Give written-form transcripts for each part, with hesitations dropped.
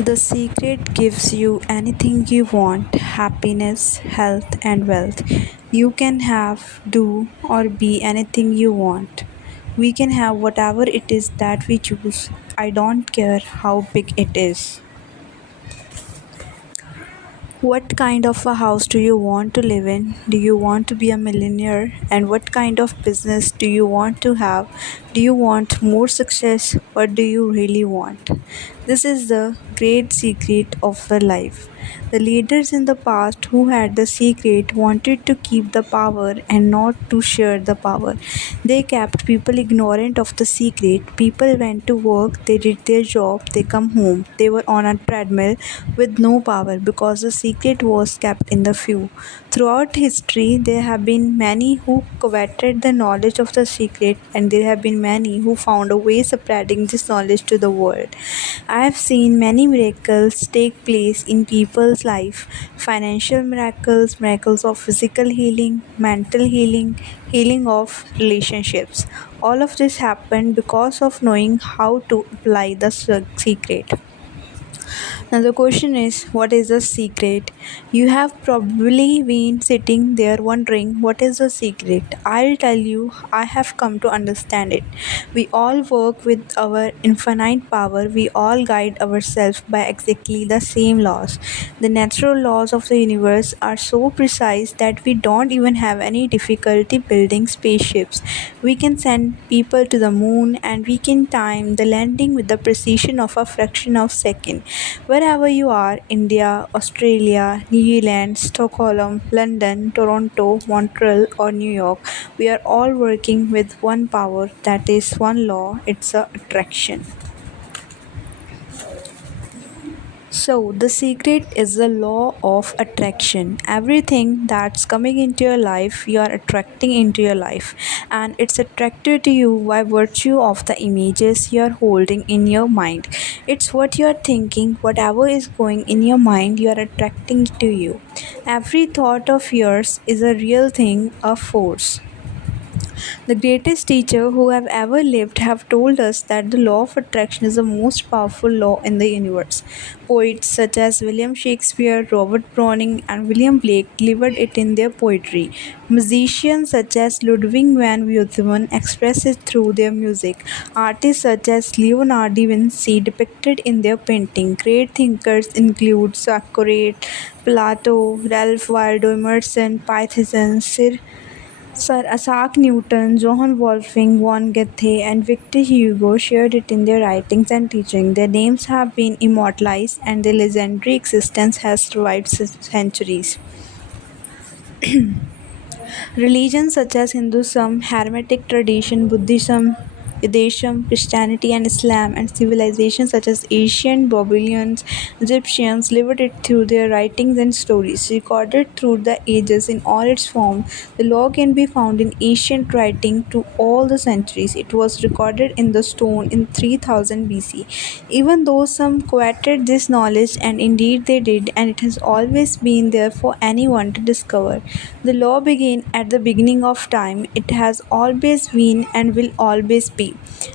The secret gives you anything you want happiness, health, and wealth. You can have, do, or be anything you want. We can have whatever it is that we choose. I don't care how big it is. What kind of a house do you want to live in? Do you want to be a millionaire? And what kind of business do you want to have? Do you want more success? What do you really want? This is the great secret of the life. The leaders in the past who had the secret wanted to keep the power and not to share the power. They kept people ignorant of the secret. People went to work, they did their job, they come home. They were on a treadmill with no power because the secret was kept in the few. Throughout history, there have been many who coveted the knowledge of the secret, and there have been many who found a way spreading this knowledge to the world. I have seen many miracles take place in people's life financial miracles, miracles of physical healing, mental healing, healing of relationships. All of this happened because of knowing how to apply the secret. Now, the question is, what is the secret? You have probably been sitting there wondering, what is the secret? I'll tell you, I have come to understand it. We all work with our infinite power, we all guide ourselves by exactly the same laws. The natural laws of the universe are so precise that we don't even have any difficulty building spaceships. We can send people to the moon and we can time the landing with the precision of a fraction of a second. Wherever you are, India, Australia, New Zealand, Stockholm, London, Toronto, Montreal, or New York, we are all working with one power that is one law, it's a attraction. So, the secret is the law of attraction. Everything that's coming into your life, you are attracting into your life, and it's attracted to you by virtue of the images you are holding in your mind. It's what you are thinking, whatever is going in your mind, you are attracting to you. Every thought of yours is a real thing, a force. The greatest teacher who have ever lived have told us that the law of attraction is the most powerful law in the universe. Poets such as William Shakespeare, Robert Browning, and William Blake delivered it in their poetry. Musicians such as Ludwig van Beethoven express it through their music. Artists such as Leonardo da Vinci depicted in their painting. Great thinkers include Socrates, Plato, Ralph Waldo Emerson, Python, Sir Isaac Newton, Johann Wolfgang von Goethe, and Victor Hugo shared it in their writings and teaching. Their names have been immortalized, and their legendary existence has survived centuries. Religions such as Hinduism, Hermetic tradition, Buddhism, Judaism, Christianity, and Islam, and civilizations such as ancient Babylonians, Egyptians lived it through their writings and stories, recorded through the ages in all its form. The law can be found in ancient writing to all the centuries. It was recorded in the stone in 3000 BC. Even though some quoted this knowledge, and indeed they did, and it has always been there for anyone to discover. The law began at the beginning of time. It has always been and will always be.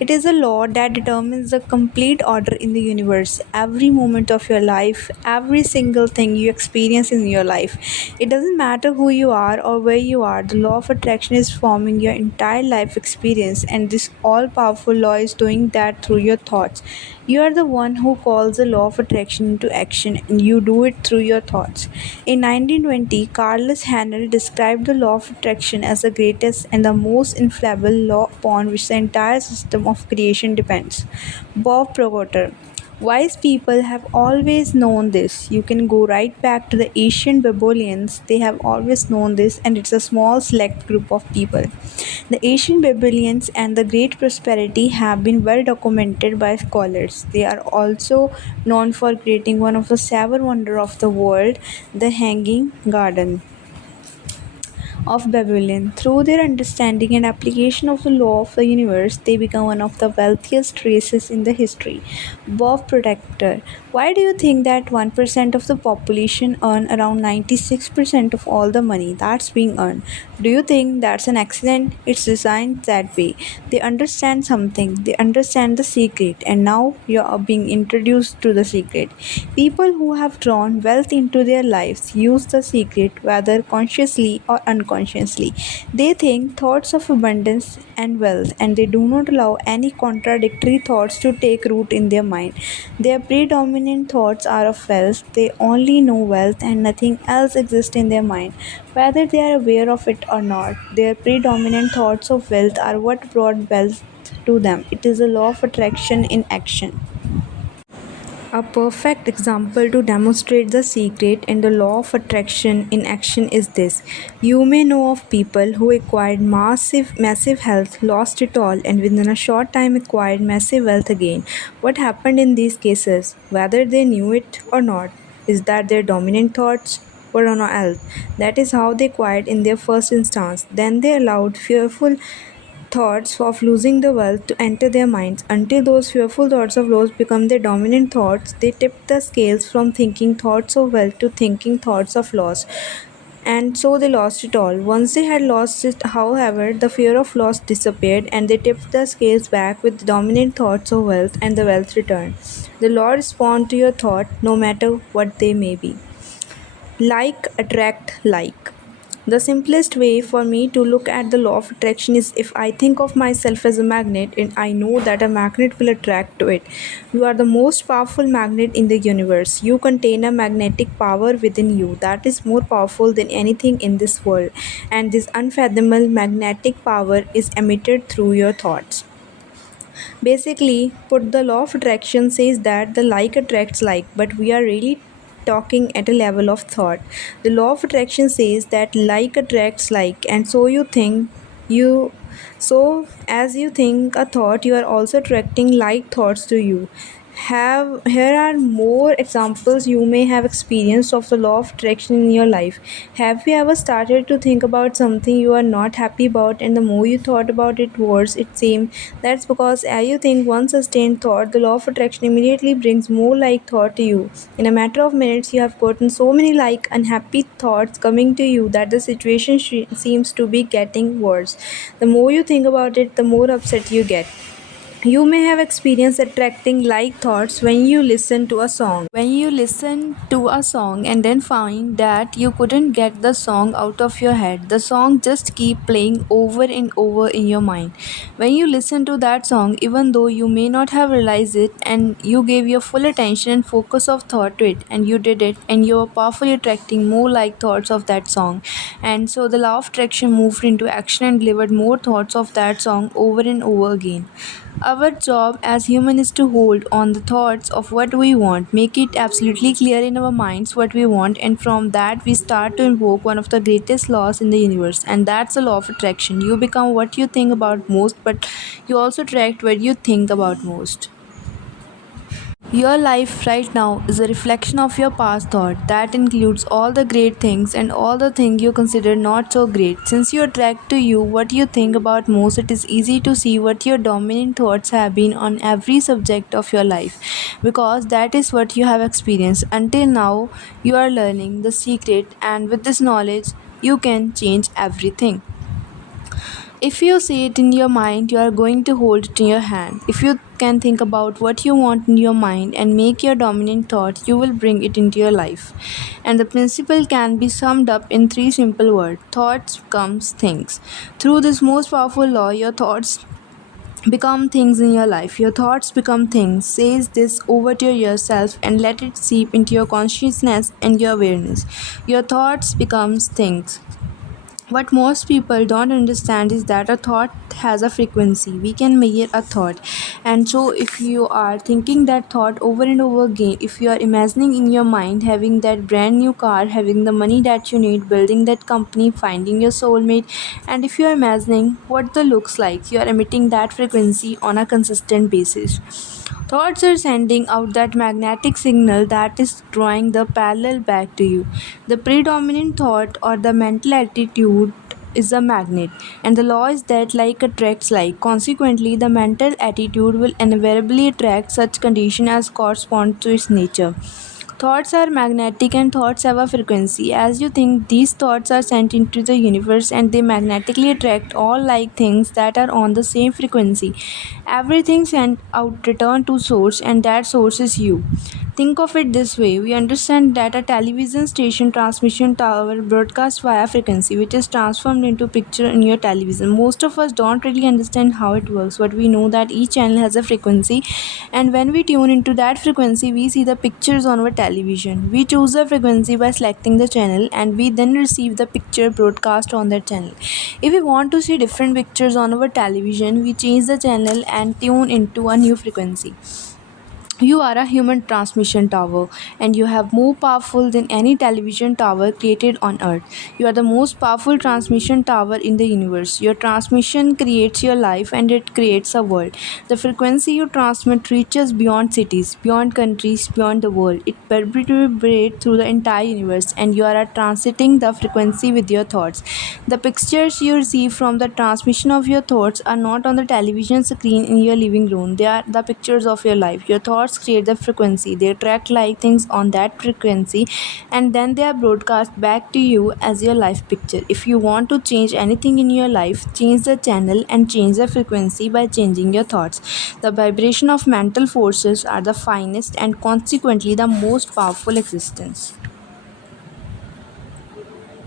It is a law that determines the complete order in the universe. Every moment of your life, every single thing you experience in your life. It doesn't matter who you are or where you are, the law of attraction is forming your entire life experience, and this all powerful law is doing that through your thoughts. You are the one who calls the law of attraction into action, and you do it through your thoughts. In 1920, Carlos Hanel described the law of attraction as the greatest and the most infallible law upon which the entire system of creation depends. Bob Proctor. Wise people have always known this. You can go right back to the ancient Babylonians. They have always known this, and it's a small select group of people. The ancient Babylonians and the Great Prosperity have been well documented by scholars. They are also known for creating one of the seven wonders of the world, the Hanging Garden. of Babylon. Through their understanding and application of the law of the universe, they become one of the wealthiest races in the history. Bob Protector. Why do you think that 1% of the population earn around 96% of all the money that's being earned? Do you think that's an accident? It's designed that way. They understand something, they understand the secret, and now you are being introduced to the secret. People who have drawn wealth into their lives use the secret whether consciously or unconsciously. They think thoughts of abundance and wealth, and they do not allow any contradictory thoughts to take root in their mind. Their predominant thoughts are of wealth. They only know wealth and nothing else exists in their mind. Whether they are aware of it or not, their predominant thoughts of wealth are what brought wealth to them. It is a law of attraction in action. A perfect example to demonstrate the secret and the law of attraction in action is this. You may know of people who acquired massive health, lost it all, and within a short time acquired massive wealth again. What happened in these cases, whether they knew it or not, is that their dominant thoughts were on health. That is how they acquired in their first instance. Then they allowed fearful thoughts of losing the wealth to enter their minds. Until those fearful thoughts of loss become their dominant thoughts, they tip the scales from thinking thoughts of wealth to thinking thoughts of loss. And so they lost it all. Once they had lost it, however, the fear of loss disappeared and they tipped the scales back with the dominant thoughts of wealth, and the wealth returned. The law responds to your thought no matter what they may be. Like attract like. The simplest way for me to look at the law of attraction is if I think of myself as a magnet and I know that a magnet will attract to it. You are the most powerful magnet in the universe. You contain a magnetic power within you that is more powerful than anything in this world, and this unfathomable magnetic power is emitted through your thoughts. Basically, put the law of attraction says that the like attracts like, but we are really talking at a level of thought. The law of attraction says that like attracts like, and so you think you so as you think a thought, you are also attracting like thoughts to you. Have here are more examples you may have experienced of the law of attraction in your life. Have you ever started to think about something you are not happy about, and the more you thought about it worse it seemed? That's because as you think one sustained thought, the law of attraction immediately brings more like thought to you. In a matter of minutes you have gotten so many like unhappy thoughts coming to you that the situation seems to be getting worse. The more you think about it, the more upset you get. You may have experienced attracting like thoughts when you listen to a song. When you listen to a song and then find that you couldn't get the song out of your head, the song just keep playing over and over in your mind. When you listen to that song, even though you may not have realized it, and you gave your full attention and focus of thought to it, and you did it, and you were powerfully attracting more like thoughts of that song. And so the law of attraction moved into action and delivered more thoughts of that song over and over again. Our job as human is to hold on the thoughts of what we want, make it absolutely clear in our minds what we want, and from that we start to invoke one of the greatest laws in the universe, and that's the law of attraction. You become what you think about most, but you also attract what you think about most. Your life right now is a reflection of your past thought. That includes all the great things and all the things you consider not so great. Since you attract to you what you think about most, it is easy to see what your dominant thoughts have been on every subject of your life, because that is what you have experienced. Until now, you are learning the secret, and with this knowledge, you can change everything. If you see it in your mind, you are going to hold it in your hand. If you can think about what you want in your mind and make your dominant thought, you will bring it into your life. And the principle can be summed up in three simple words: thoughts becomes things. Through this most powerful law, your thoughts become things in your life. Your thoughts become things. Says this over to yourself and let it seep into your consciousness and your awareness. Your thoughts becomes things. What most people don't understand is that a thought has a frequency. We can measure a thought. And so, if you are thinking that thought over and over again, if you are imagining in your mind having that brand new car, having the money that you need, building that company, finding your soulmate, and if you are imagining what the looks like, you are emitting that frequency on a consistent basis. Thoughts are sending out that magnetic signal that is drawing the parallel back to you. The predominant thought or the mental attitude is a magnet, and the law is that like attracts like. Consequently, the mental attitude will invariably attract such condition as correspond to its nature. Thoughts are magnetic and thoughts have a frequency. As you think, these thoughts are sent into the universe and they magnetically attract all like things that are on the same frequency. Everything sent out return to source and that source is you. Think of it this way. We understand that a television station transmission tower broadcasts via frequency, which is transformed into picture in your television. Most of us don't really understand how it works, but we know that each channel has a frequency, and when we tune into that frequency, we see the pictures on our television. We choose the frequency by selecting the channel, and we then receive the picture broadcast on that channel. If we want to see different pictures on our television, we change the channel and tune into a new frequency. You are a human transmission tower, and you have more powerful than any television tower created on earth. You are the most powerful transmission tower in the universe. Your transmission creates your life and it creates a world. The frequency you transmit reaches beyond cities, beyond countries, beyond the world. It reverberates through the entire universe, and you are transiting the frequency with your thoughts. The pictures you receive from the transmission of your thoughts are not on the television screen in your living room. They are the pictures of your life. Your thoughts create the frequency. They attract like things on that frequency, and then they are broadcast back to you as your life picture. If you want to change anything in your life, change the channel and change the frequency by changing your thoughts. The vibration of mental forces are the finest and consequently the most powerful existence.